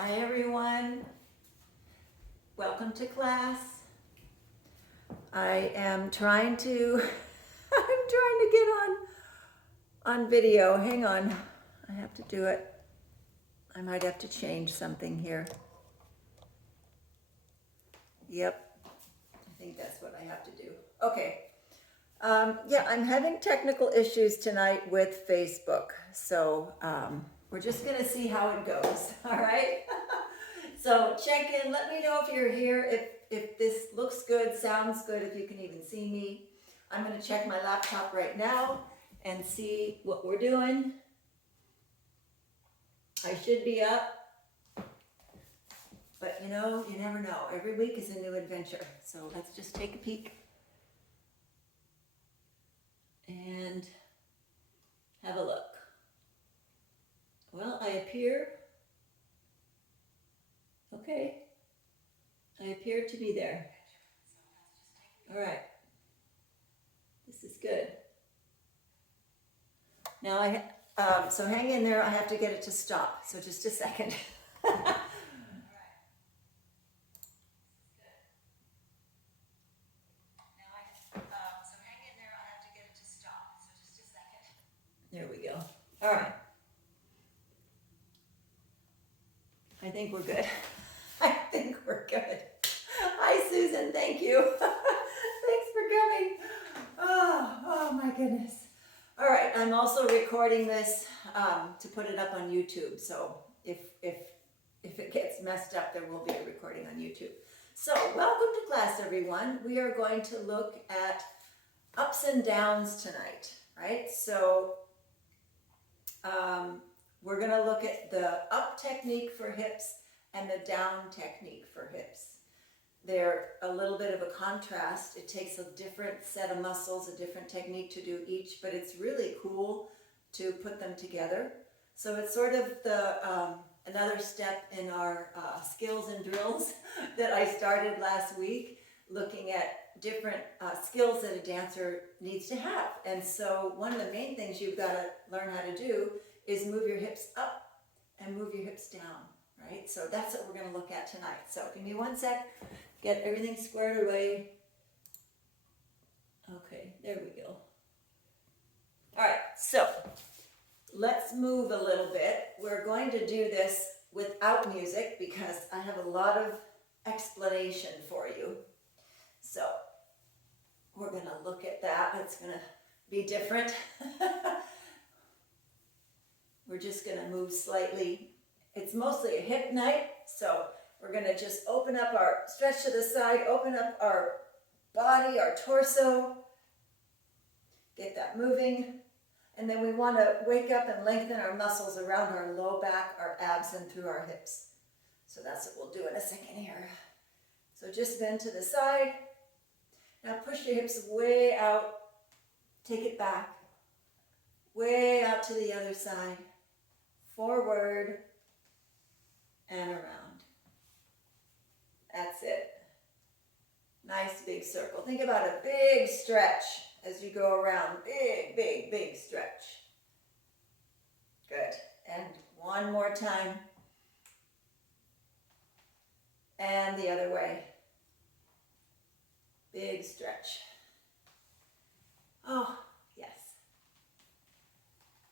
Hi everyone, welcome to class. I am trying to, get on video. Hang on, I have to do it. I might have to change something here. Yep, I think that's what I have to do. Okay, yeah, I'm having technical issues tonight with Facebook, so we're just gonna see how it goes, all right? So check in, let me know if you're here, if this looks good, sounds good, if you can even see me. I'm gonna check my laptop right now and see what we're doing. I should be up, but you know, you never know. Every week is a new adventure. So let's just take a peek and have a look. Well, I appear, okay, I appear to be there. All right, this is good. Now so hang in there, I have to get it to stop, so just a second. There we go. All right. I think we're good. I think we're good. Hi, Susan. Thank you. Thanks for coming. Oh my goodness. All right. I'm also recording this to put it up on YouTube. So if it gets messed up, there will be a recording on YouTube. So welcome to class, everyone. We are going to look at ups and downs tonight, right? So we're going to look at the up technique for hips and the down technique for hips. They're a little bit of a contrast. It takes a different set of muscles, a different technique to do each, but it's really cool to put them together. So it's sort of the another step in our skills and drills that I started last week, looking at different skills that a dancer needs to have. And so one of the main things you've got to learn how to do is move your hips up and move your hips down, right? So that's what we're going to look at tonight. So give me one sec, get everything squared away. Okay, there we go. All right, so let's move a little bit. We're going to do this without music because I have a lot of explanation for you. So we're going to look at that. It's going to be different. We're just going to move slightly. It's mostly a hip night, so we're going to just open up our, stretch to the side, open up our body, our torso, get that moving. And then we want to wake up and lengthen our muscles around our low back, our abs, and through our hips. So that's what we'll do in a second here. So just bend to the side. Now push your hips way out. Take it back. Way out to the other side. Forward and around. That's it. Nice big circle. Think about a big stretch as you go around. Big, big, big stretch. Good. And one more time. And the other way. Big stretch. Oh, yes.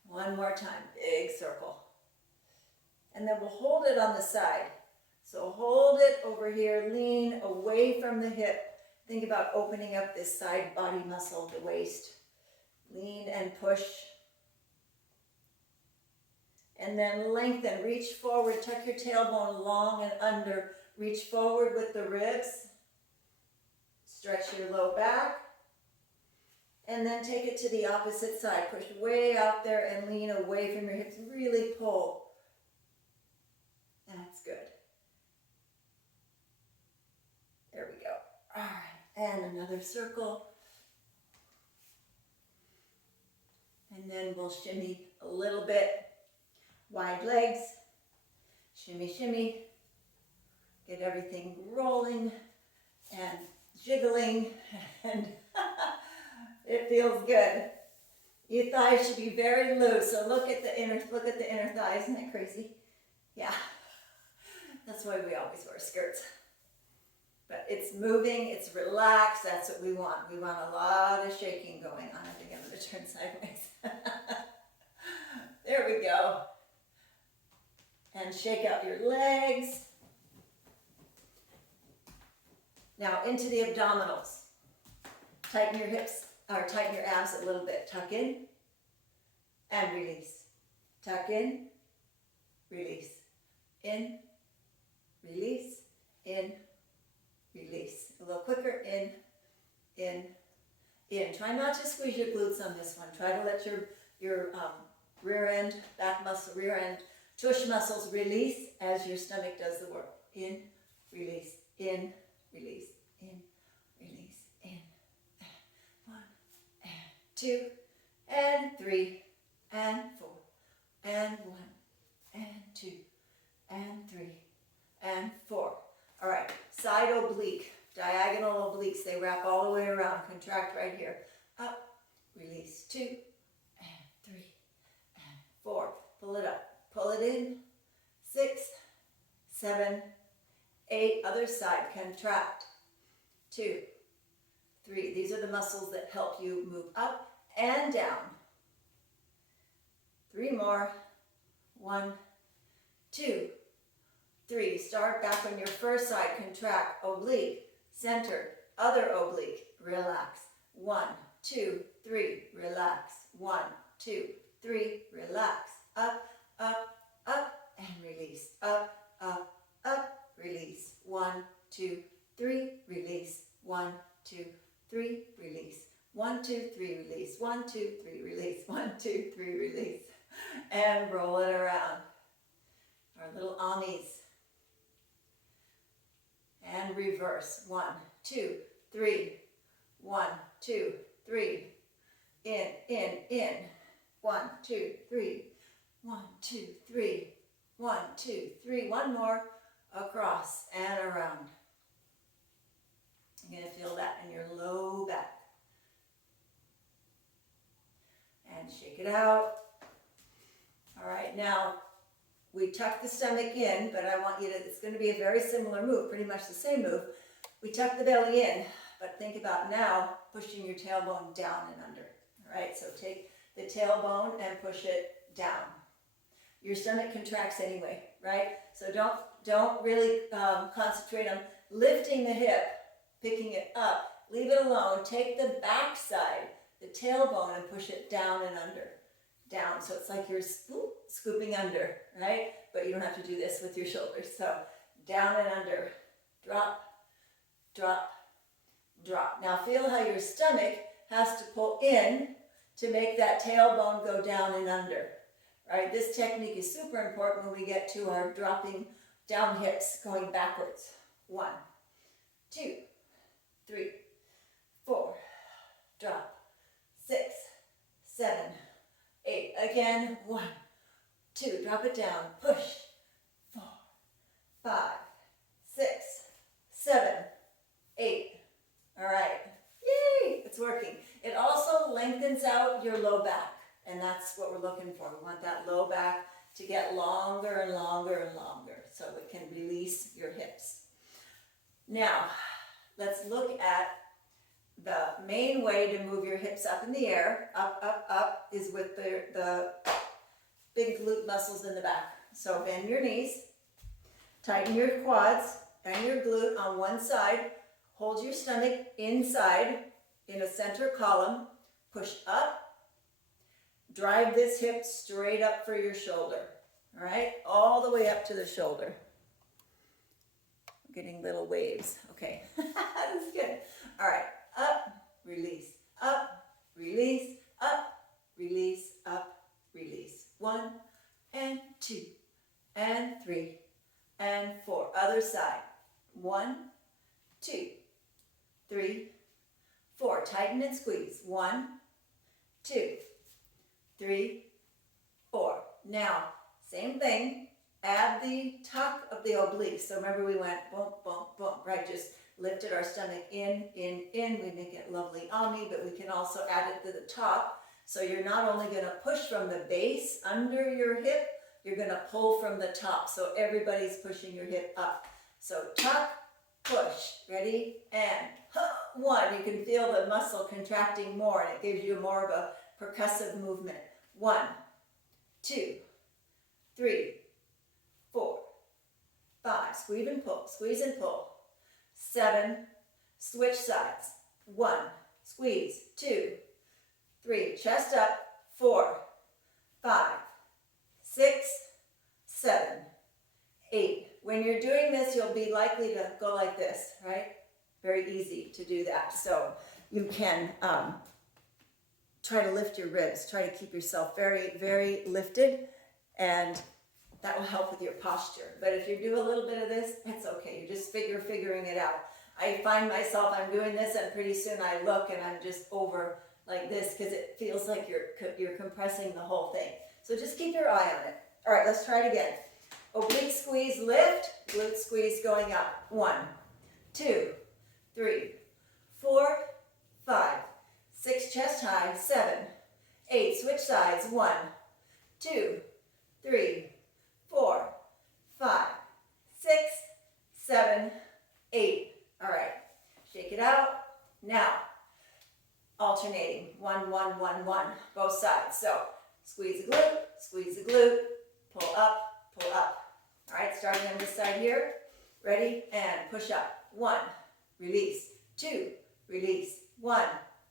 One more time. Big circle. And then we'll hold it on the side. So hold it over here, lean away from the hip. Think about opening up this side body muscle, the waist. Lean and push. And then lengthen, reach forward, tuck your tailbone long and under. Reach forward with the ribs. Stretch your low back. And then take it to the opposite side. Push way out there and lean away from your hips. Really pull. That's good. There we go. All right, and another circle. And then we'll shimmy a little bit. Wide legs. Shimmy, shimmy. Get everything rolling and jiggling. And it feels good. Your thighs should be very loose. So look at the inner thighs. Isn't that crazy? Yeah. That's why we always wear skirts. But it's moving, it's relaxed, that's what we want. We want a lot of shaking going on. I think I'm going to turn sideways. There we go. And shake out your legs. Now into the abdominals. Tighten your hips, or tighten your abs a little bit. Tuck in and release. Tuck in, release. In, release, in, release. A little quicker, in, in, in. Try not to squeeze your glutes on this one. Try to let your rear end, back muscle, rear end, tush muscles release as your stomach does the work. In, release, in, release, in, release, in. 1, and 2, and 3, and 4, and 1, and 2, and 3, and 4. All right, side oblique, diagonal obliques. They wrap all the way around. Contract right here. Up, release. 2, and 3, and 4. Pull it up. Pull it in. 6, 7, 8. Other side. Contract. 2, 3. These are the muscles that help you move up and down. 3 more. 1, 2, 3. Start back on your first side. Contract. Oblique. Center. Other oblique. Relax. 1, 2, 3. Relax. 1, 2, 3. Relax. Up, up, up, and release. Up, up, up. Release. 1, 2, 3. Release. 1, 2, 3. Release. 1, 2, 3. Release. 1, 2, 3. Release. 1, 2, 3. Release. And roll it around. Our little amis. And reverse. 1, 2, 3. 1, 2, 3. In, in. 1, 2, 3. 1, 2, 3. 1, 2, 3. One more. Across and around. You're going to feel that in your low back. And shake it out. All right, now we tuck the stomach in, but I want you to, it's going to be a very similar move, pretty much the same move. We tuck the belly in, but think about now pushing your tailbone down and under. All right, so take the tailbone and push it down. Your stomach contracts anyway, right? So don't really concentrate on lifting the hip, picking it up. Leave it alone. Take the back side, the tailbone, and push it down and under. Down, so it's like you're scooping under, right? But you don't have to do this with your shoulders. So down and under, drop, drop, drop. Now feel how your stomach has to pull in to make that tailbone go down and under, right? This technique is super important when we get to our dropping down hips, going backwards. 1, 2, 3, 4, drop, 6, 7, 8. Again, 1, 2. Drop it down. Push. 4, 5, 6, 7, 8. All right. Yay! It's working. It also lengthens out your low back, and that's what we're looking for. We want that low back to get longer and longer and longer so it can release your hips. Now, let's look at the main way to move your hips up in the air, up, up, up, is with the big glute muscles in the back. So bend your knees, tighten your quads and your glute on one side, hold your stomach inside in a center column, push up, drive this hip straight up for your shoulder, all right? All the way up to the shoulder. I'm getting little waves, okay. That's good. All right. Up, release, up, release, up, release, up, release. 1, and 2, and 3, and 4. Other side. 1, 2, 3, 4. Tighten and squeeze. 1, 2, 3, 4. Now, same thing. Add the tuck of the obliques. So remember we went boom, boom, boom, right? Just lifted our stomach in. We make it lovely Ami, but we can also add it to the top. So you're not only going to push from the base under your hip, you're going to pull from the top. So everybody's pushing your hip up. So tuck, push. Ready? And 1. You can feel the muscle contracting more, and it gives you more of a percussive movement. 1, 2, 3, 4, 5. Squeeze and pull. Squeeze and pull. 7. Switch sides. 1. Squeeze. 2, 3. Chest up. 4, 5, 6, 7, 8. When you're doing this, you'll be likely to go like this, right? Very easy to do that. So you can try to lift your ribs. Try to keep yourself very, very lifted, and that will help with your posture. But if you do a little bit of this, that's okay. You're just figuring it out. I find myself, I'm doing this, and pretty soon I look and I'm just over like this because it feels like you're compressing the whole thing. So just keep your eye on it. All right, let's try it again. Oblique squeeze, lift, glute squeeze going up. 1, 2, 3, 4, 5, 6, chest high, 7, 8, switch sides, 1, 2, 3, 4, 5, 6, 7, 8. All right, shake it out. Now, alternating, 1, 1, 1, 1, both sides. So squeeze the glute, pull up, pull up. All right, starting on this side here. Ready? And push up. 1, release. 2, release. 1,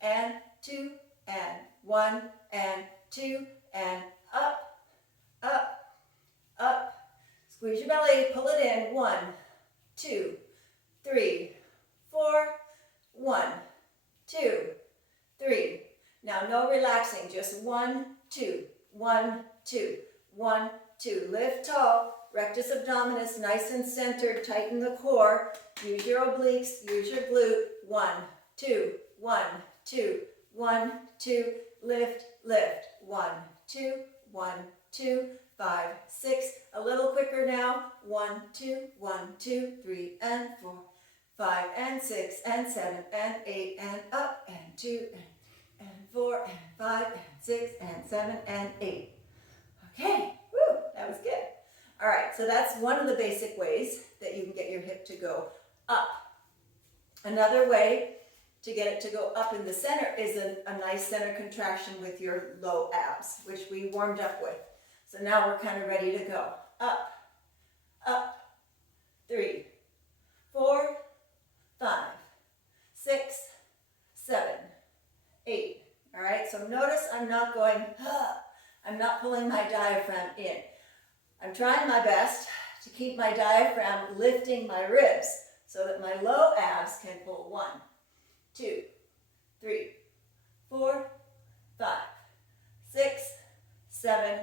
and 2, and 1, and 2, and up, up, up. Squeeze your belly, pull it in. 1, 2, 3, 4, 1, 2, 3. Now no relaxing, just 1, 2, 1, 2, 1, 2. Lift tall, rectus abdominis nice and centered, tighten the core. Use your obliques, use your glute. 1, 2, 1, 2, 1, 2. Lift, lift. 1, 2, 1, 2, 5, 6. A little quicker now. 1, 2, 1, 2, 3, and 4, 5, and 6, and 7, and 8, and up, and 2, and 4, and 5, and 6, and 7, and 8. Okay, woo, that was good. All right, so that's one of the basic ways that you can get your hip to go up. Another way to get it to go up in the center is a nice center contraction with your low abs, which we warmed up with. So now we're kind of ready to go. Up, up, 3, 4, 5, 6, 7, 8. All right, so notice I'm not going, I'm not pulling my diaphragm in. I'm trying my best to keep my diaphragm lifting my ribs so that my low abs can pull. 1, 2, 3, 4, 5, 6, 7,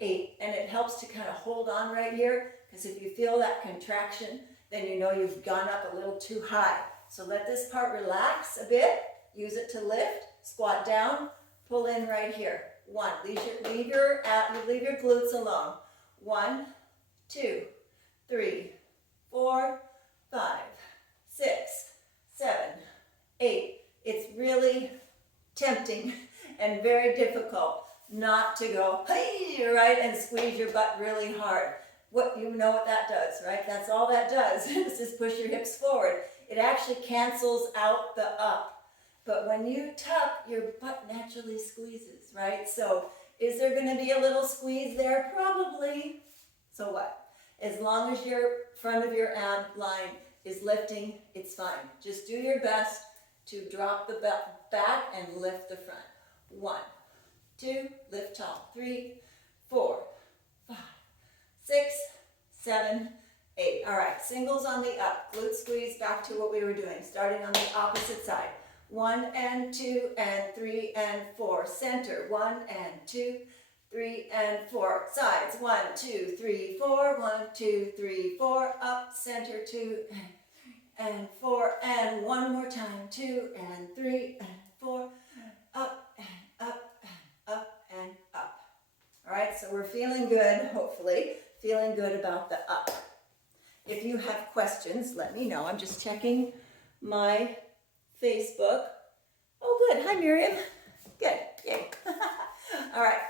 8. And it helps to kind of hold on right here, because if you feel that contraction, then you know you've gone up a little too high. So let this part relax a bit. Use it to lift. Squat down. Pull in right here. 1. Leave your glutes alone. 1, 2, 3, 4, 5, 6, 7, 8. It's really tempting and very difficult not to go, hey, right, and squeeze your butt really hard. You know what that does, right? That's all that does, is just push your hips forward. It actually cancels out the up. But when you tuck, your butt naturally squeezes, right? So is there going to be a little squeeze there? Probably. So what? As long as your front of your ab line is lifting, it's fine. Just do your best to drop the back and lift the front. 1, 2, lift tall. 3, 4, 5, 6, 7, 8. All right, singles on the up. Glute squeeze, back to what we were doing. Starting on the opposite side. 1 and 2 and 3 and 4. Center. 1 and 2, 3 and 4. Sides. 1, 2, 3, 4. 1, 2, 3, 4. Up. Center. 2 and 4. And one more time. 2 and 3 and 4. Up and up and up and up. All right, so we're feeling good, hopefully. Feeling good about the up. If you have questions, let me know. I'm just checking my Facebook. Oh, good. Hi, Miriam. Good. Yay. All right.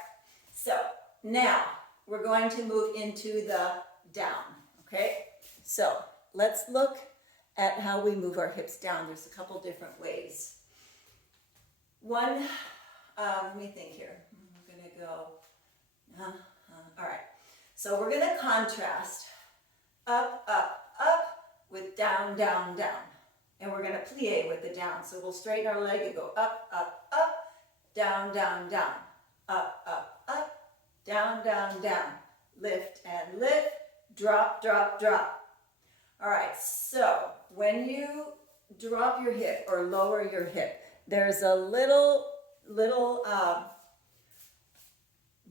So now we're going to move into the down, okay? So let's look at how we move our hips down. There's a couple different ways. One, let me think here. We're gonna go, all right. So we're gonna contrast up, up, up with down, down, down. And we're gonna plie with the down. So we'll straighten our leg and go up, up, up, down, down, down, up, up, up, down, down, down, lift and lift, drop, drop, drop. All right, so when you drop your hip or lower your hip, there's a little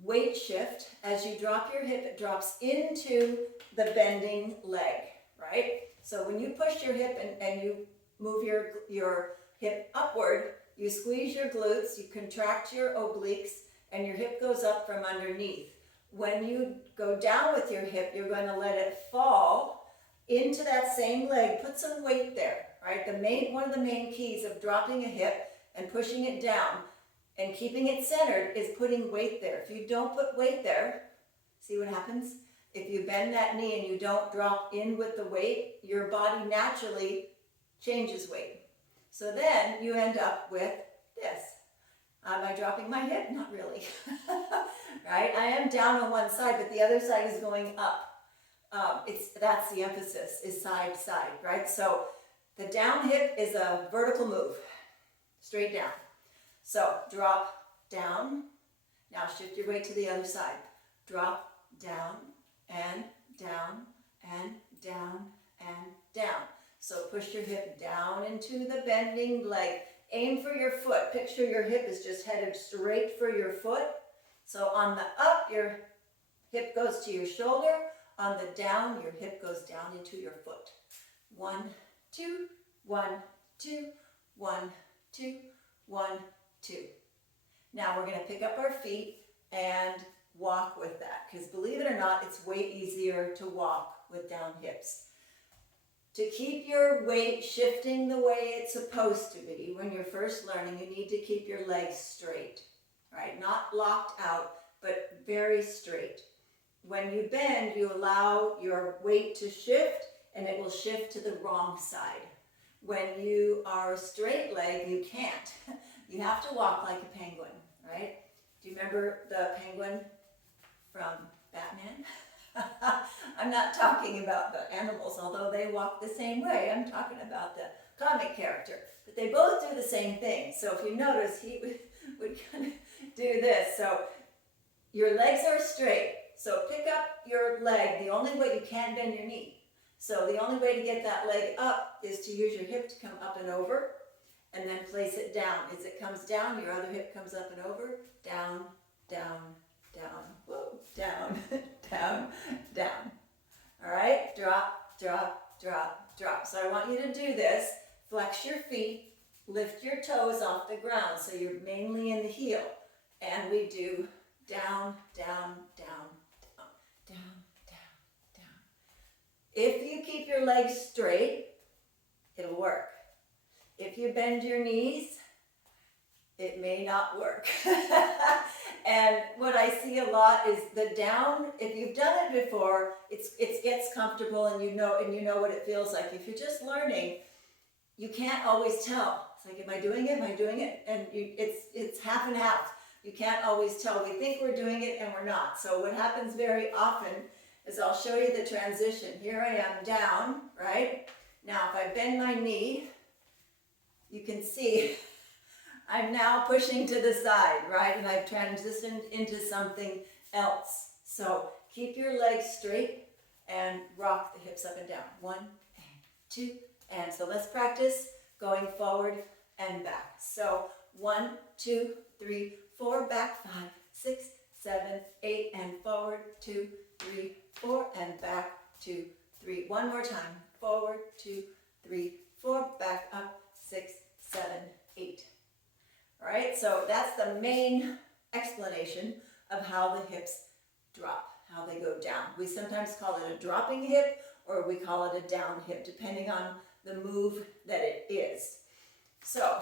weight shift. As you drop your hip, it drops into the bending leg, right? So when you push your hip and you move your hip upward, you squeeze your glutes, you contract your obliques, and your hip goes up from underneath. When you go down with your hip, you're going to let it fall into that same leg. Put some weight there, right? One of the main keys of dropping a hip and pushing it down and keeping it centered is putting weight there. If you don't put weight there, see what happens? If you bend that knee and you don't drop in with the weight, your body naturally changes weight. So then you end up with this. Am I dropping my hip? Not really. Right? I am down on one side, but the other side is going up. That's the emphasis, is side, side, right? So the down hip is a vertical move, straight down. So drop, down. Now shift your weight to the other side. Drop, down, and down, and down, and down. So push your hip down into the bending leg. Aim for your foot. Picture your hip is just headed straight for your foot. So on the up, your hip goes to your shoulder. On the down, your hip goes down into your foot. 1, 2, 1, 2, 1, 2, 1, 2. Now we're going to pick up our feet and walk with that, because believe it or not, it's way easier to walk with down hips. To keep your weight shifting the way it's supposed to be when you're first learning, you need to keep your legs straight, right? Not locked out, but very straight. When you bend, you allow your weight to shift, and it will shift to the wrong side. When you are a straight leg, you can't. You have to walk like a penguin, right? Do you remember the penguin from Batman? I'm not talking about the animals, although they walk the same way. I'm talking about the comic character. But they both do the same thing. So if you notice, he would kind of do this. So your legs are straight. So pick up your leg. The only way, you can't bend your knee. So the only way to get that leg up is to use your hip to come up and over, and then place it down. As it comes down, your other hip comes up and over, down, down, down, whoa, down, down, down. All right, drop, drop, drop, drop. So I want you to do this. Flex your feet, lift your toes off the ground so you're mainly in the heel. And we do down, down, down, down, down, down, down. If you keep your legs straight, it'll work. If you bend your knees, it may not work. And what I see a lot is the down. If you've done it before, it gets comfortable, and you know what it feels like. If you're just learning, you can't always tell. It's like, am I doing it? Am I doing it? And it's half and half. You can't always tell. We think we're doing it and we're not. So what happens very often is I'll show you the transition. Here I am down, right? Now if I bend my knee, you can see I'm now pushing to the side, right? And I've transitioned into something else. So keep your legs straight and rock the hips up and down. 1 and 2 and so let's practice going forward and back. So 1, 2, 3, 4, back, 5, 6, 7, 8, and forward, 2, 3, 4, and back, 2, 3. One more time. Forward, 2, 3, 4, back, up, 6, 7, 8. All right, so that's the main explanation of how the hips drop, how they go down. We sometimes call it a dropping hip, or we call it a down hip, depending on the move that it is. So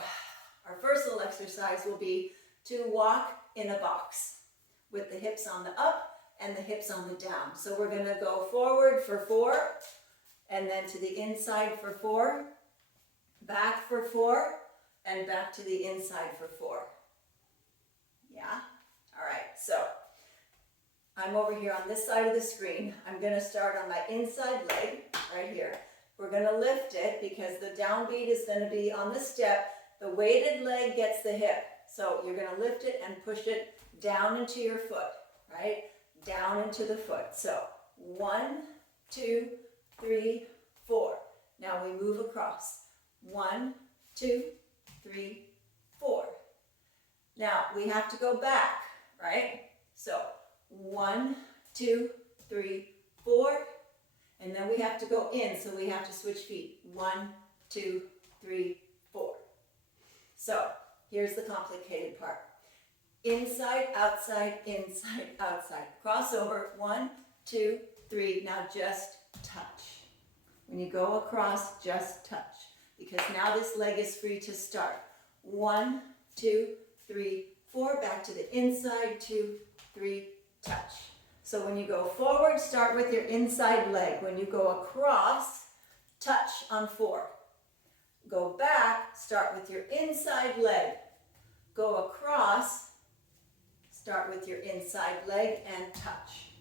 our first little exercise will be to walk in a box with the hips on the up and the hips on the down. So we're going to go forward for 4, and then to the inside for 4, back for 4, and back to the inside for 4. Yeah? All right, so I'm over here on this side of the screen. I'm going to start on my inside leg right here. We're going to lift it because the downbeat is going to be on the step. The weighted leg gets the hip. So you're going to lift it and push it down into your foot, right? Down into the foot. So 1, 2, 3, 4. Now we move across. 1, 2, 3, 4. Now we have to go back, right? So 1, 2, 3, 4. And then we have to go in, so we have to switch feet. 1, 2, 3, 4. So here's the complicated part. Inside, outside, outside. Crossover, 1, 2, 3. Now just touch. When you go across, just touch. Because now this leg is free to start. 1, 2, 3, 4. Back to the inside, 2, 3, touch. So when you go forward, start with your inside leg. When you go across, touch on 4. Go back, start with your inside leg. Go across, start with your inside leg and touch.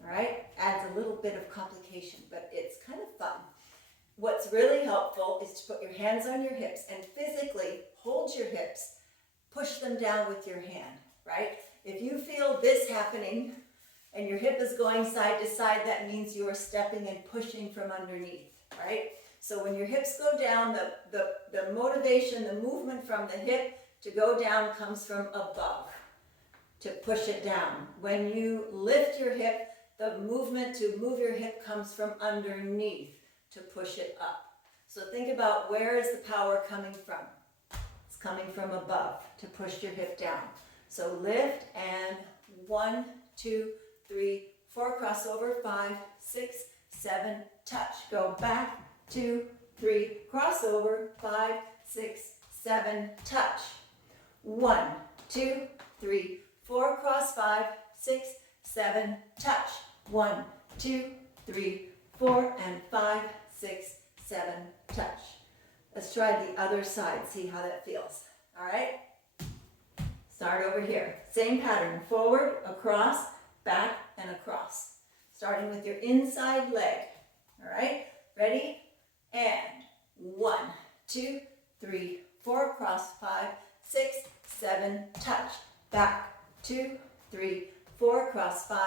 All right? Adds a little bit of complication, but it's kind of fun. What's really helpful is to put your hands on your hips and physically hold your hips, push them down with your hand, right? If you feel this happening and your hip is going side to side, that means you are stepping and pushing from underneath, right? So when your hips go down, the motivation, the movement from the hip to go down comes from above, to push it down. When you lift your hip, the movement to move your hip comes from underneath to push it up. So think about, where is the power coming from? It's coming from above to push your hip down. So lift and 1, 2, 3, 4, crossover, 5, 6, 7, touch. Go back, 2, 3, crossover, 5, 6, 7, touch. 1, 2, 3, 4, cross, 5, 6, 7, touch. 1, 2, 3, 4, and 5, 6, 7, touch. Let's try the other side, see how that feels. All right? Start over here. Same pattern, forward, across, back, and across. Starting with your inside leg. All right? Ready? And 1, 2, 3, 4, cross, 5, 6, 7, touch. Back, 2, 3, 4, cross, 5,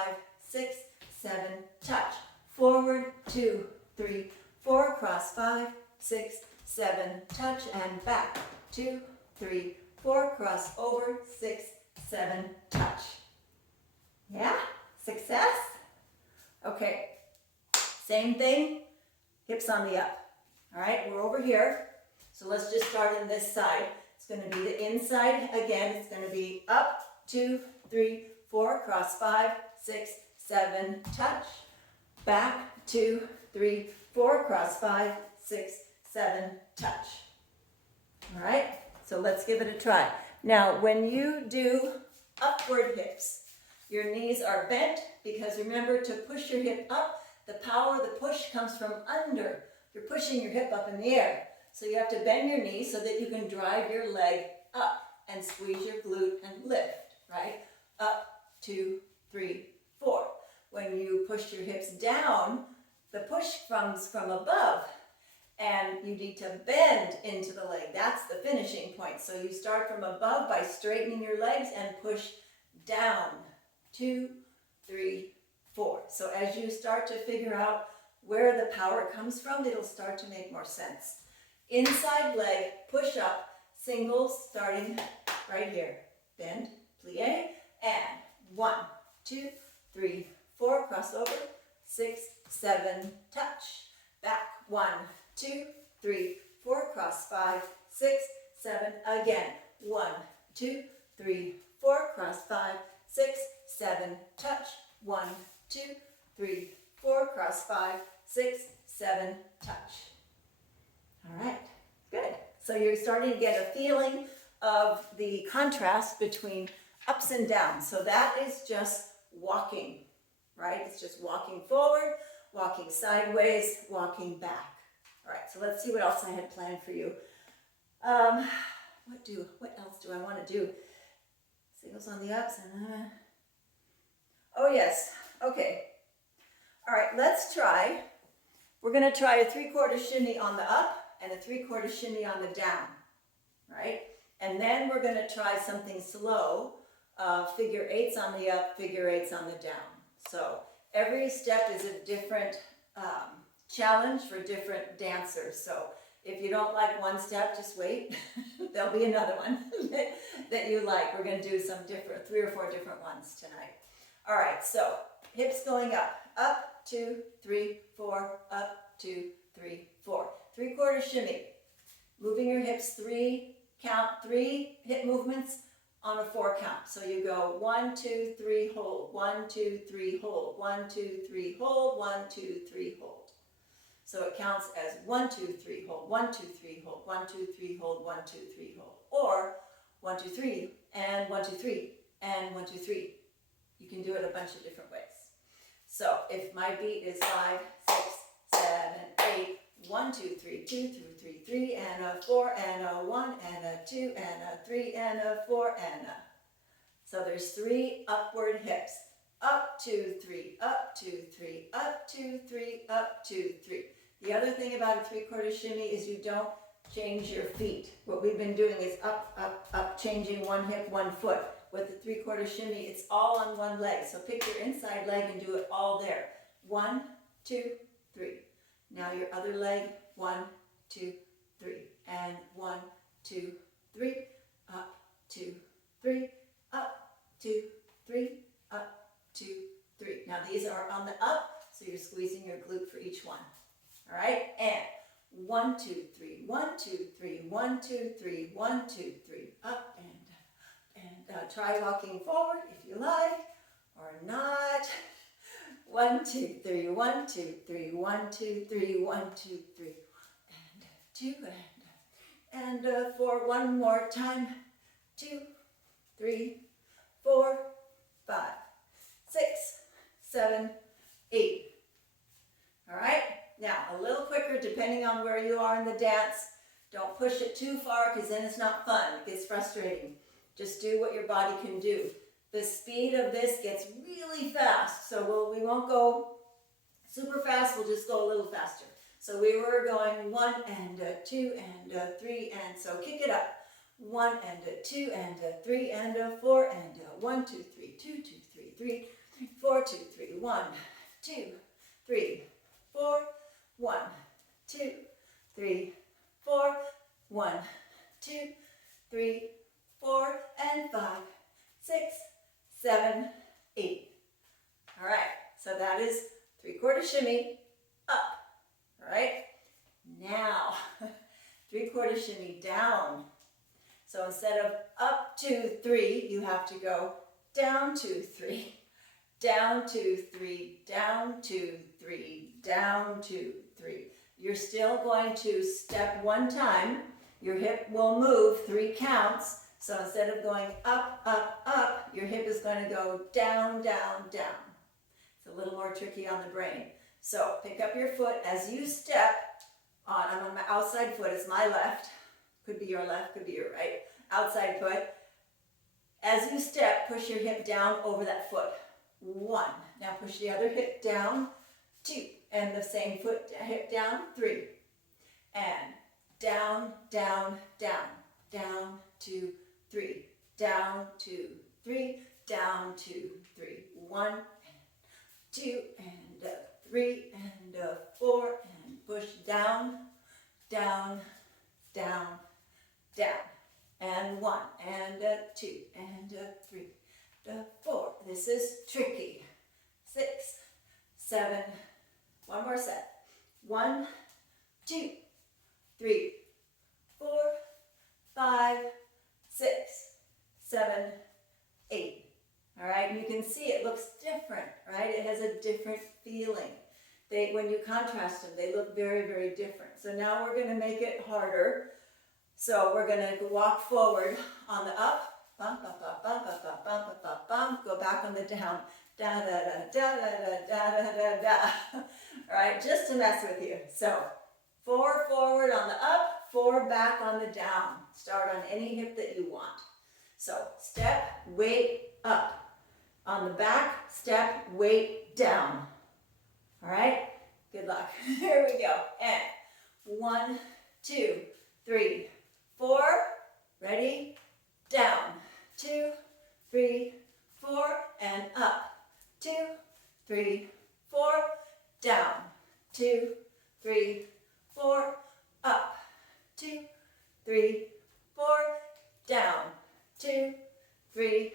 6, 7, touch. Forward, 2, 3, 4, cross, 5, 6, 7, touch, and back, 2, 3, 4, cross over, 6, 7, touch. Yeah? Success? Okay. Same thing, hips on the up. All right, we're over here. So let's just start on this side. It's going to be the inside again. It's going to be up, 2, 3, 4, cross 5, 6, 7, touch. Back, 2, 3, 4, cross 5, 6, 7, touch. All right, so let's give it a try. Now, when you do upward hips, your knees are bent, because remember, to push your hip up, the power, the push comes from under. You're pushing your hip up in the air. So you have to bend your knees so that you can drive your leg up and squeeze your glute and lift, right? Up, 2, 3, 4. When you push your hips down, the push comes from above, and you need to bend into the leg. That's the finishing point. So you start from above by straightening your legs and push down. 2, 3, 4. So as you start to figure out where the power comes from, it'll start to make more sense. Inside leg, push up, singles, starting right here. Bend, plie, and 1, 2, 3, 4, cross over, 6, 7, touch. Back, 1, 2, 3, 4, cross 5, 6, 7, again. 1, 2, 3, 4, cross 5, 6, 7, touch. 1, 2, 3, 4, cross 5, 6, 7, touch. All right, good. So you're starting to get a feeling of the contrast between ups and downs. So that is just walking, right? It's just walking forward, walking sideways, walking back. All right, so let's see what else I had planned for you. What else do I want to do? Singles on the ups. Oh yes, okay. All right, let's try. We're going to try a 3/4 shimmy on the up and a 3/4 shimmy on the down, right? And then we're going to try something slow, figure eights on the up, figure eights on the down. So every step is a different challenge for different dancers. So if you don't like one step, just wait. There'll be another one that you like. We're going to do some different, 3 or 4 different ones tonight. All right, so hips going up. Up, 2, 3, 4, up, 2, 3, 4. 3/4 shimmy. Moving your hips 3, count 3 hip movements on a 4 count. So you go 1, 2, 3, hold. 1, 2, 3, hold. 1, 2, 3, hold. 1, 2, 3, hold. So it counts as 1, 2, 3, hold, 1, 2, 3, hold, 1, 2, 3, hold, 1, 2, 3, hold. Or 1, 2, 3, and 1, 2, 3, and 1, 2, 3. You can do it a bunch of different ways. So if my beat is 5, 6, 7, 8, 1, 2, 3, 2, 3, 3, and a 4, and a 1, and a 2, and a 3, and a 4, and a. So there's 3 upward hips. Up, 2, 3, up, 2, 3, up, 2, 3, up, 2, 3. The other thing about a 3/4 shimmy is you don't change your feet. What we've been doing is up, up, up, changing one hip, one foot. With the 3/4 shimmy, it's all on one leg. So pick your inside leg and do it all there. 1, 2, 3. Now your other leg, 1, 2, 3. And 1, 2, 3, up, 2, 3, up, 2, 3, up, 2, 3. Now these are on the up, so you're squeezing your glute for each one. All right, and 1, 2, 3, 1, 2, 3, 1, 2, 3, 1, 2, 3, up and try walking forward if you like, or not. 1, 2, 3, 1, 2, 3, 1, 2, 3, 1, 2, 3, and 2, and 4. One more time. 2, 3, 4, 5, 6, 7, 8. All right. Now, a little quicker depending on where you are in the dance. Don't push it too far because then it's not fun. It gets frustrating. Just do what your body can do. The speed of this gets really fast, so we won't go super fast. We'll just go a little faster. So we were going 1 and 2 and 3, and so kick it up. 1 and 2 and 3 and 4 and 1, 2, 3, 2, 2, 3, 3, 4, 2, 3, 1, 2, 3, 4, 1, 2, 3, 4, 1, 2, 3, 4, and 5, 6, 7, 8. All right, so that is 3/4 shimmy up. All right, now 3/4 shimmy down. So instead of up 2, 3, you have to go down 2, 3, down 2, 3, down 2, 3, down 2, 3. You're still going to step 1 time. Your hip will move 3 counts. So instead of going up, up, up, your hip is going to go down, down, down. It's a little more tricky on the brain. So pick up your foot as you step on. I'm on my outside foot. It's my left. Could be your left, could be your right. Outside foot. As you step, push your hip down over that foot. 1. Now push the other hip down. 2. And the same foot, hip down. 3. And down, down, down. Down, 2, 3. Down, 2, 3. Down, 2, 3. 1, 2, and 3, and 4, and push down, down, down, down. And 1, and 2, and 3, 4. This is tricky. 6, 7. One more set. 1, 2, 3, 4, 5, 6, 7, 8. All right, and you can see it looks different, right? It has a different feeling. When you contrast them, they look very, very different. So now we're going to make it harder. So we're going to walk forward on the up, bump, bump, bump, bump, bump, bump, bump, bump, bump, go back on the down. Da da da da da da da da da. All right, just to mess with you. So 4 forward on the up, 4 back on the down. Start on any hip that you want. So step, weight, up. On the back, step, weight, down. All right, good luck. Here we go. And 1, 2, 3, 4. Ready? Down. 2, 3, 4, and up. 2, 3, 4, down. 2, 3, 4, up. 2, 3, 4, down. 2, 3,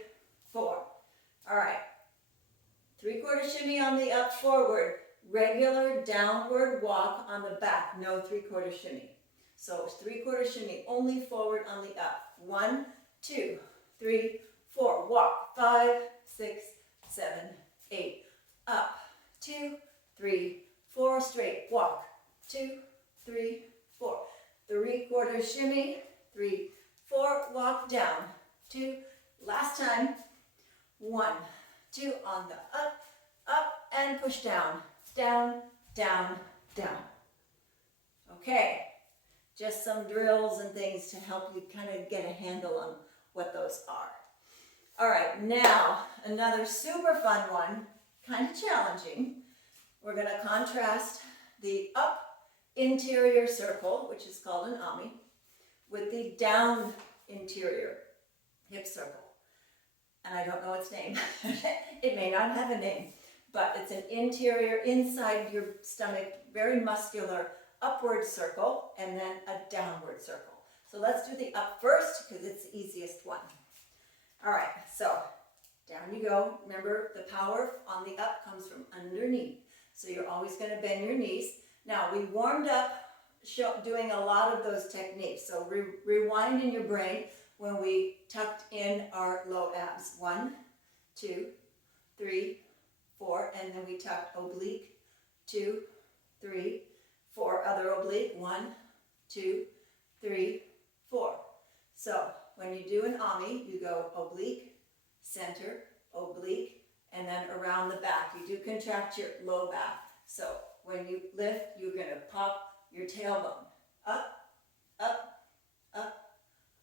4. All right. 3/4 shimmy on the up forward. Regular downward walk on the back. No 3/4 shimmy. So 3/4 shimmy only forward on the up. 1, 2, 3, 4. Walk. 5, 6, 7, 8. Up. 2, 3, 4. Straight. Walk. 2, 3, 4. 3/4 shimmy. 3, 4. Walk down. 2. Last time. 1, 2 on the up, up, and push down. Down, down, down. Okay, just some drills and things to help you kind of get a handle on what those are. All right, now another super fun one, kind of challenging. We're going to contrast the up interior circle, which is called an ami, with the down interior hip circle. And I don't know its name. It may not have a name, but it's an interior, inside your stomach, very muscular upward circle, and then a downward circle. So let's do the up first, because it's the easiest one. All right, so down you go. Remember, the power on the up comes from underneath. So you're always going to bend your knees. Now, we warmed up doing a lot of those techniques. So rewind in your brain when we tucked in our low abs. 1, 2, 3, 4, and then we tucked oblique. 2, 3, 4, other oblique. 1, 2, 3, 4. So when you do an ami, you go oblique, center, oblique, and then around the back. You do contract your low back. So when you lift, you're going to pop your tailbone. Up, up, up,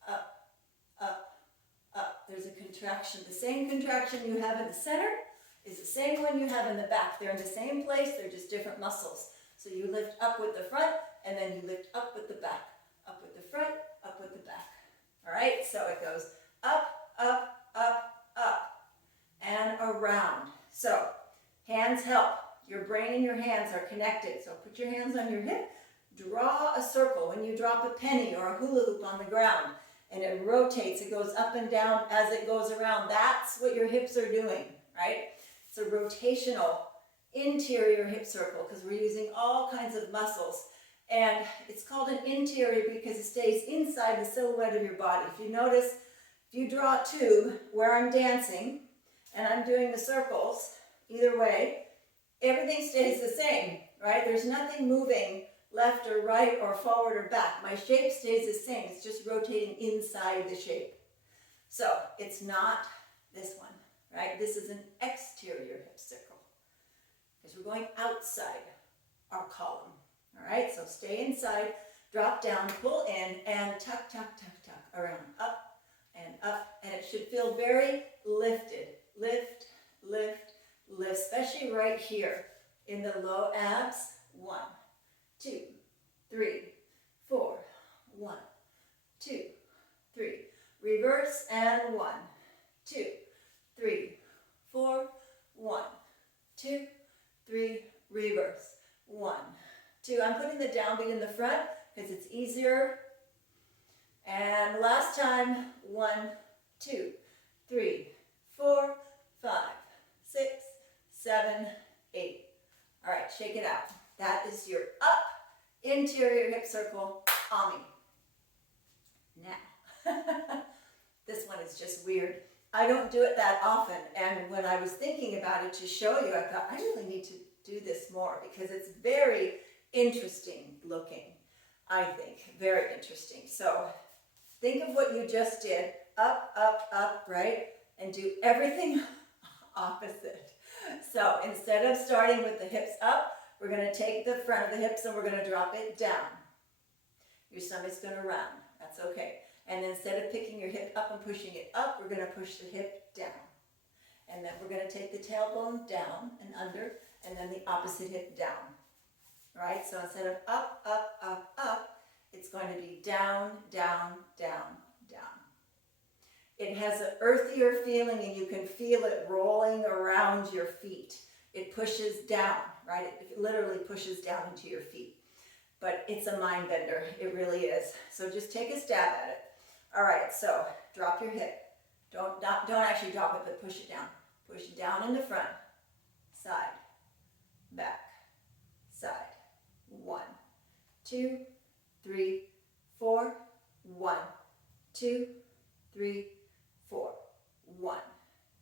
up, up, up. There's a contraction. The same contraction you have in the center is the same one you have in the back. They're in the same place. They're just different muscles. So you lift up with the front, and then you lift up with the back. Up with the front, up with the back. All right? So it goes up, up, up, up, and around. So hands help. Your brain and your hands are connected. So put your hands on your hip. Draw a circle. When you drop a penny or a hula hoop on the ground and it rotates, it goes up and down as it goes around. That's what your hips are doing, right? It's a rotational interior hip circle because we're using all kinds of muscles. And it's called an interior because it stays inside the silhouette of your body. If you notice, if you draw a tube where I'm dancing and I'm doing the circles, either way, everything stays the same, right? There's nothing moving left or right or forward or back. My shape stays the same. It's just rotating inside the shape. So it's not this one, right? This is an exterior hip circle because we're going outside our column, all right? So stay inside, drop down, pull in, and tuck, tuck, tuck, tuck, around, up, and it should feel very lifted. Lift, lift, lift, especially right here in the low abs. 1, 2, 3, 4. 1, 2, 3. Reverse and 1, 2, 3, 4. 1, 2, 3. Reverse. 1, 2. I'm putting the downbeat in the front because it's easier. And last time. 1, 2, 3, 4, 5, 6, 7, 8. All right, shake it out. That is your up interior hip circle, ami. Now, this one is just weird. I don't do it that often, and when I was thinking about it to show you, I thought, I really need to do this more because it's very interesting looking, I think. Very interesting. So think of what you just did. Up, up, up, right? And do everything opposite. So instead of starting with the hips up, we're going to take the front of the hips and we're going to drop it down. Your stomach's going to round. That's okay. And instead of picking your hip up and pushing it up, we're going to push the hip down. And then we're going to take the tailbone down and under, and then the opposite hip down. All right? So instead of up, up, up, up, it's going to be down, down, down, down. It has an earthier feeling, and you can feel it rolling around your feet. It pushes down, right? It literally pushes down into your feet. But it's a mind bender. It really is. So just take a stab at it. All right, so drop your hip. Don't actually drop it, but push it down. Push it down in the front. Side. Back. Side. 1, 2, 3, 4. 1, 2, 3, 4. 1,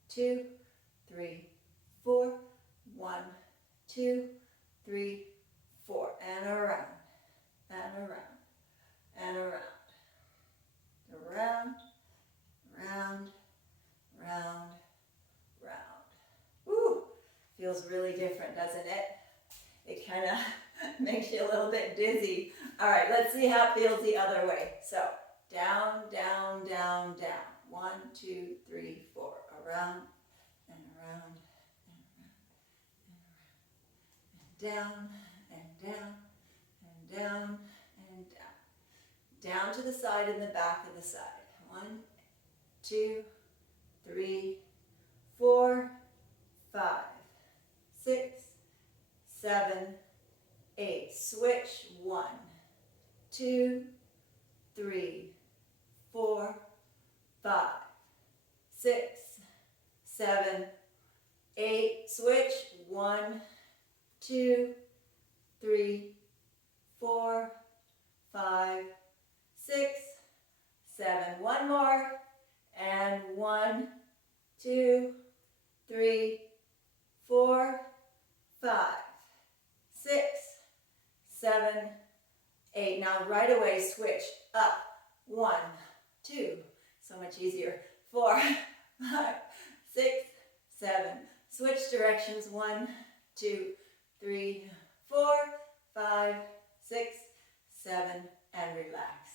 2, 3, 4. 1, 2, 3, 4. And around. And around. And around. Around. Round. Round. Round. Woo! Feels really different, doesn't it? It kind of makes you a little bit dizzy. All right, let's see how it feels the other way. So down, down, down, down. 1, 2, 3, 4. Around and around and around and around. And down and down and down and down. Down to the side and the back of the side. 1, 2, 3, 4, 5, 6, 7, 8. Switch. 1, 2, 3, 4, 5, 6, 7, 8. Switch. 1, 2, 3, 4, 5, 6, 7. One more. And 1, 2, 3, 4, 5, 6, 7, 8. Now right away switch up. 1, 2. So much easier. 4, 5, 6, 7. Switch directions. 1, 2, 3, 4, 5, 6, 7, and relax.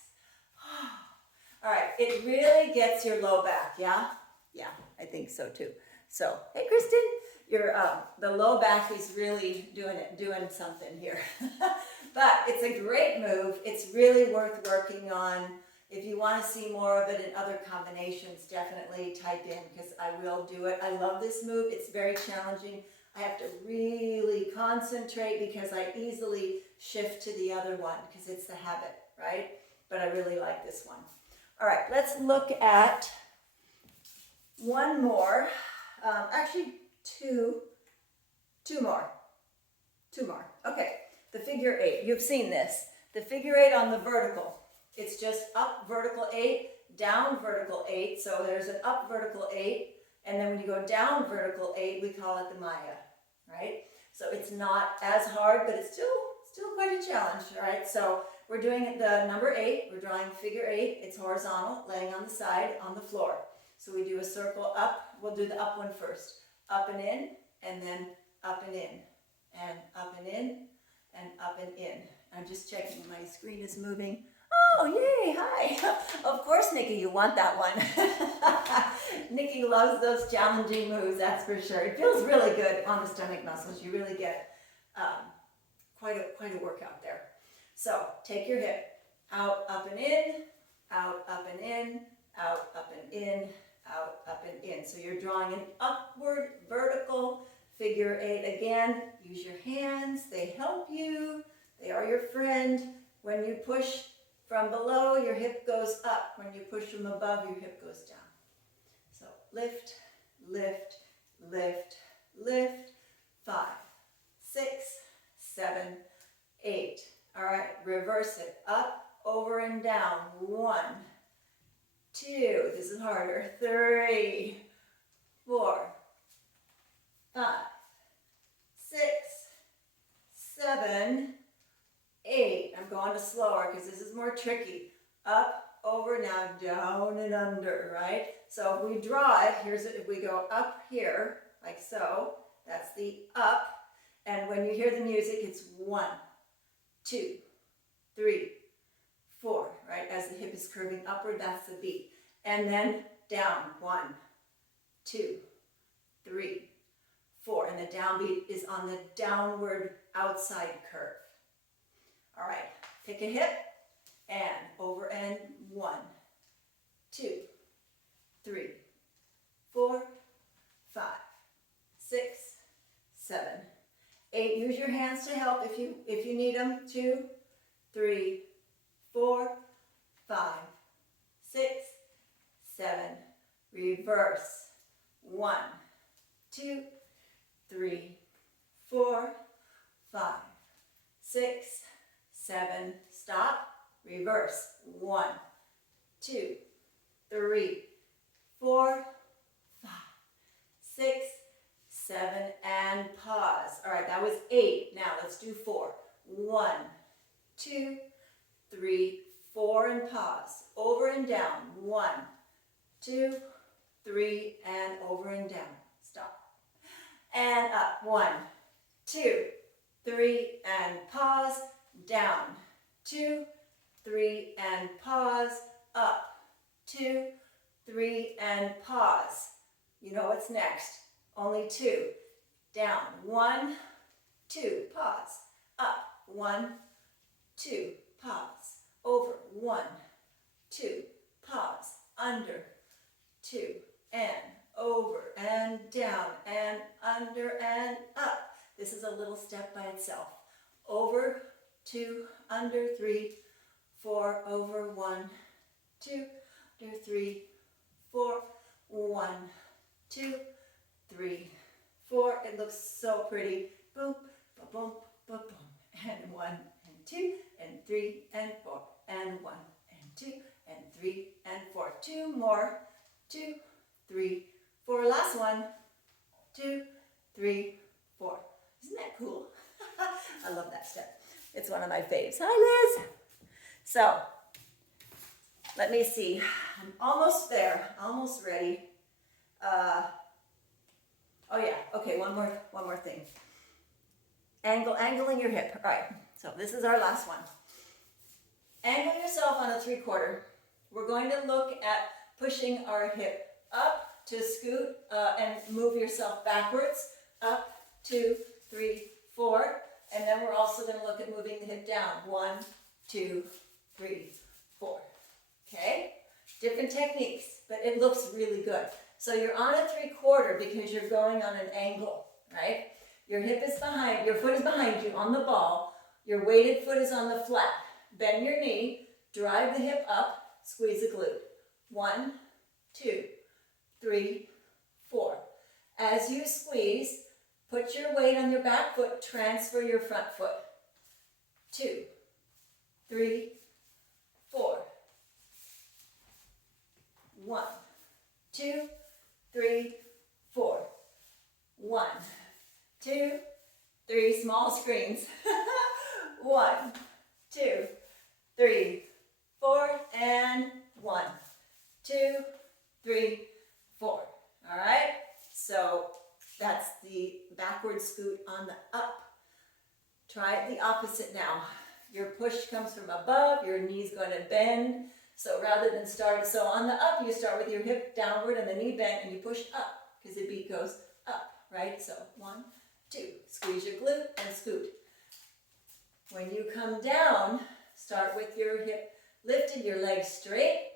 All right, it really gets your low back, yeah? Yeah, I think so too. So, hey Kristen, your the low back is really doing something here. But it's a great move. It's really worth working on. If you want to see more of it in other combinations, definitely type in, because I will do it. I love this move. It's very challenging. I have to really concentrate because I easily shift to the other one because it's the habit, right? But I really like this one. All right, let's look at one more. Actually, two more. Okay, the figure 8. You've seen this. The figure 8 on the vertical. It's just up vertical 8, down vertical 8. So there's an up vertical 8, and then when you go down vertical 8, we call it the Maya, right? So it's not as hard, but it's still quite a challenge, right? So we're doing the number 8. We're drawing figure 8. It's horizontal, laying on the side, on the floor. So we do a circle up. We'll do the up one first. Up and in, and then up and in, and up and in, and up and in. I'm just checking my screen is moving. Oh, yay, hi. Of course, Nikki, you want that one. Nikki loves those challenging moves, that's for sure. It feels really good on the stomach muscles. You really get quite a workout there. So take your hip out, up and in, out, up and in, out, up and in, out, up and in. So you're drawing an upward vertical figure 8. Again, use your hands. They help you. They are your friend. When you push from below, your hip goes up. When you push from above, your hip goes down. So lift, lift, lift, lift. 5, 6, 7, 8. All right, reverse it. Up, over, and down. 1, 2. This is harder. 3, 4, 5, 6, 7, 8. I'm going to slower because this is more tricky. Up, over, now down and under, right? So if we draw it, if we go up here, like so, That's the up. And when you hear the music, it's 1, 2, 3, 4, right? As the hip is curving upward, that's the beat. And then down, 1, 2, 3, 4. And the downbeat is on the downward outside curve. All right, pick a hip and over and 1, 2, 3, 4, 5, 6, 7, 8. Use your hands to help if you need them. 2, 3, 4, 5, 6, 7. Reverse. 1, 2, 3, 4, 5, 6, 7. Stop. Reverse. 1, 2, 3, 4, 5, 6, 7, and pause. All right, that was 8. Now let's do 4. 1, 2, 3, 4, and pause. Over and down. 1, 2, 3, and over and down. Stop. And up. 1, 2, 3, and pause. Down. 2, 3, and pause. Up. 2, 3, and pause. You know what's next. Only 2. Down. 1, 2. Pause. Up. 1, 2. Pause. Over. 1, 2. Pause. Under. 2. And over and down and under and up. This is a little step by itself. Over, 2, under, 3, 4, over, 1, 2, under, 3, 4, 1, 2, 3, 4. It looks so pretty. Boom, ba boom, ba boom. And 1, and 2, and 3, and 4, and 1, and 2, and 3, and 4. 2 more. 2, 3, 4. Last one. 2, 3, 4. Isn't that cool? I love that step. It's one of my faves. Hi, Liz. So, let me see. I'm almost there. Almost ready. Oh yeah. Okay. One more thing. Angling your hip. All right. So this is our last one. Angle yourself on a 3/4. We're going to look at pushing our hip up to scoot and move yourself backwards. Up, 2, 3, 4. And then we're also going to look at moving the hip down. 1, 2, 3, 4. Okay? Different techniques, but it looks really good. So you're on a 3/4 because you're going on an angle, right? Your hip is behind, your foot is behind you on the ball. Your weighted foot is on the flat. Bend your knee, drive the hip up, squeeze the glute. 1, 2, 3, 4. As you squeeze, put your weight on your back foot, transfer your front foot. 2, 3, 4. 1, 2, 3, 4. 1, 2, 3. Small screens. 1, 2, 3, 4, and 1, 2, 3, 4. All right? So that's the backward scoot on the up. Try the opposite now. Your push comes from above, your knee's going to bend. So rather than start, so on the up, you start with your hip downward and the knee bent, and you push up because the beat goes up, right? So 1, 2, squeeze your glute and scoot. When you come down, start with your hip lifted, your legs straight.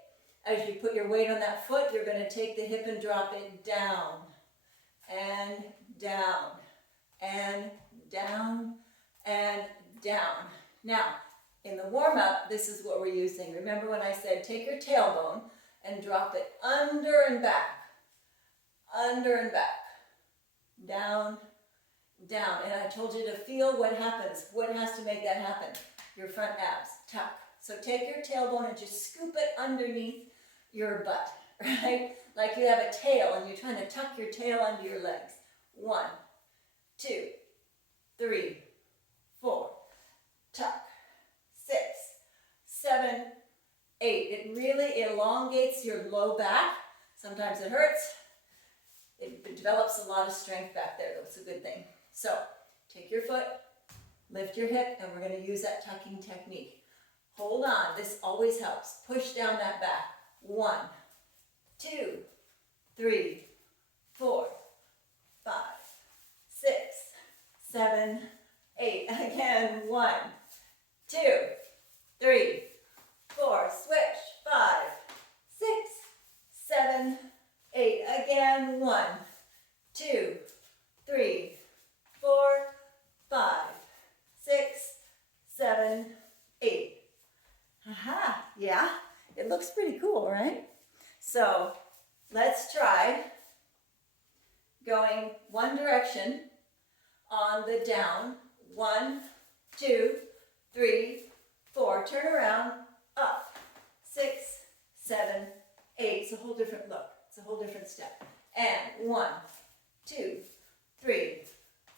As you put your weight on that foot, you're going to take the hip and drop it down, and down, and down, and down. Now, in the warm-up, this is what we're using. Remember when I said take your tailbone and drop it under and back, down, down. And I told you to feel what happens. What has to make that happen? Your front abs, tuck. So take your tailbone and just scoop it underneath your butt, right? Like you have a tail and you're trying to tuck your tail under your legs. 1, 2, 3, 4, tuck. 6, 7, 8. It really elongates your low back. Sometimes it hurts. It develops a lot of strength back there. That's a good thing. So take your foot, lift your hip, and we're going to use that tucking technique. Hold on. This always helps. Push down that back. 1, 2, 3, 4, 5, 6, 7, 8. Again, 1, 2, 3, 4. Switch. 5, 6, 7, 8. Again, 1, 2, 3, 4, 5, 6, 7, 8. Aha, yeah, it looks pretty cool, right? So let's try going one direction on the down. 1, 2, 3, 4. Turn around, up. 6, 7, 8. It's a whole different look. It's a whole different step. And 1, 2, 3,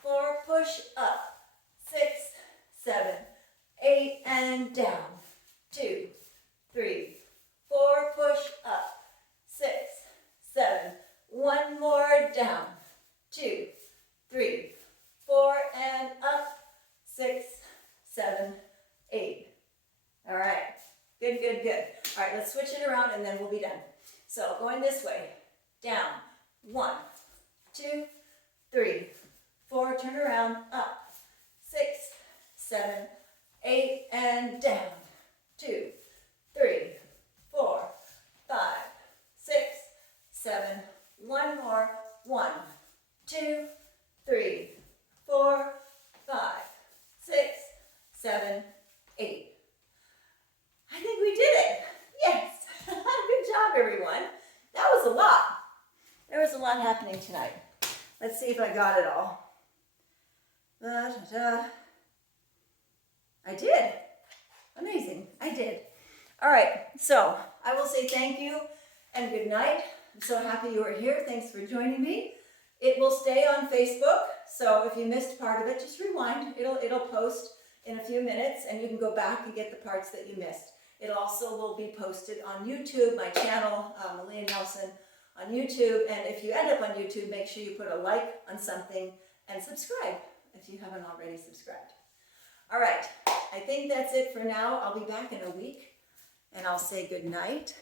4. Push up. 6, 7, 8, and down. 2, 3, 4. Push up. 6, 7. One more down. 2, 3, 4, and up. 6, 7, 8. All right. Good, good, good. All right, let's switch it around and then we'll be done. So going this way. Down. 1, 2, 3, 4. Turn around. Up. 6, 7, 8, and down. 2, 3, 4, 5, 6, 7. One more. 1, 2, 3, 4, 5, 6, 7, 8. I think we did it. Yes. Good job, everyone. That was a lot. There was a lot happening tonight. Let's see if I got it all. Da, da, da. I did. Amazing. I did. All right. So I will say thank you and good night. I'm so happy you were here. Thanks for joining me. It will stay on Facebook. So if you missed part of it, just rewind. It'll post in a few minutes and you can go back and get the parts that you missed. It also will be posted on YouTube, my channel, Meleah Nelson on YouTube. And if you end up on YouTube, make sure you put a like on something and subscribe if you haven't already subscribed. All right, I think that's it for now. I'll be back in a week and I'll say good night.